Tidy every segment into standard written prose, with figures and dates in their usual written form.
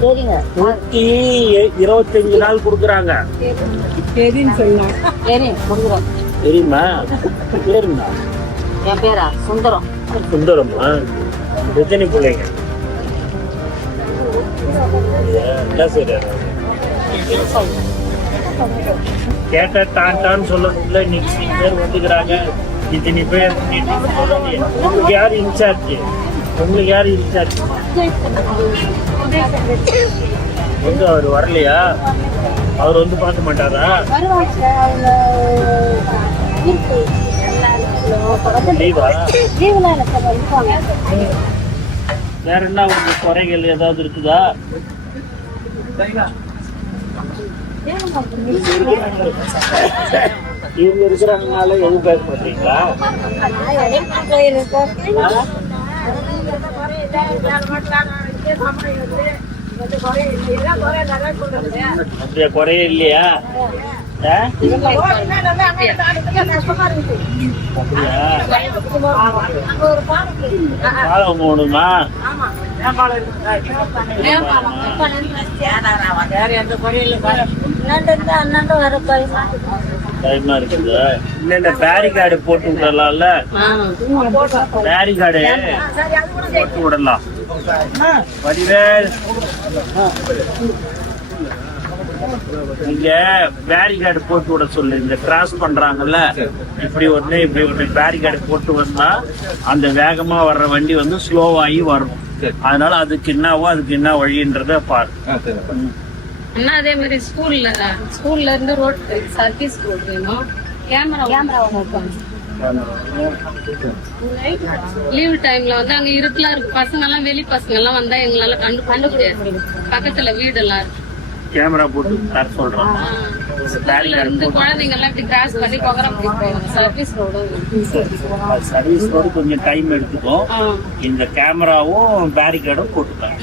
சரிங்க. 125 நாள் கொடுக்குறாங்க. தெரியும் சொல்லலாம். தெரியும் கொடுக்குறோம். தெரியுமா? பேருங்களா? என் பேரா சுந்தரம். சுந்தரமா? எத்தனை பிள்ளைங்க? என்ன சரி கேட்ட டான்டான்னு சொல்லணும்ல. இன்னைக்கு பேர் வந்துக்கிறாங்க. இத்தனை பேர் உங்களுக்கு யாரு இன்சார்ஜ்? உங்களுக்கு யாரு இன்சார்ஜ்? வந்து அவர் வரலையா? அவர் வந்து பார்க்க மாட்டாரா? லீவா? வேற என்ன உங்களுக்கு குறைகள் ஏதாவது இருக்குதா? இவங்க இருக்கிறாங்கனால எதுவும் பேச மாட்டீங்களா? அப்படியா? குறைய இல்லையா? பாலம் போகணுமா? பயமா இருக்குது. இல்ல இல்ல பேரிகார்டு போட்டு விடலாம்ல. பேரிகார்டு போட்டு விடலாம். வடிவேல் நீங்க பேரிகார்டு போட்டு விட சொல்லு. இந்த கிராஸ் பண்றாங்கல்ல, இப்படி ஒண்ணு இப்படி ஒண்ணு பேரிகார்டு போட்டு வந்தா அந்த வேகமா வர்ற வண்டி வந்து ஸ்லோவாகி வரும். அதனால அதுக்கு என்னவோ அதுக்கு என்ன வழின்றத பாரு. அதே மாதிரி ஸ்கூல்ல இருந்து ரோட் சர்வீஸ் ரோட் வேணும். கேமரா லீவ் டைம்ல வந்து அங்க இருட்டுல இருக்கு. பசங்க எல்லாம் வெளி பசங்க எல்லாம் வந்தா எங்களால கண்டு முடியாது. பக்கத்துல வீடு எல்லாம் இருக்கு. கேமரா போட்டு சொல்றோம். இருந்து குழந்தைங்க எல்லாம் இப்படி கிராஸ் பண்ணி போகிறோம். சர்வீஸ் ரோடு கொஞ்சம் டைம் எடுத்துக்கும். இந்த கேமராவும் பேரிகார்டும் போட்டுக்கலாம்.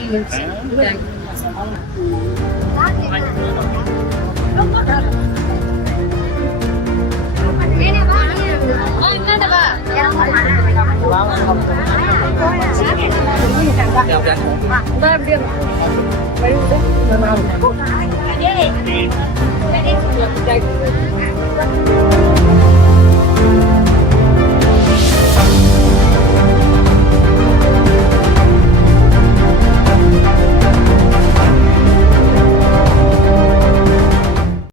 அப்படியே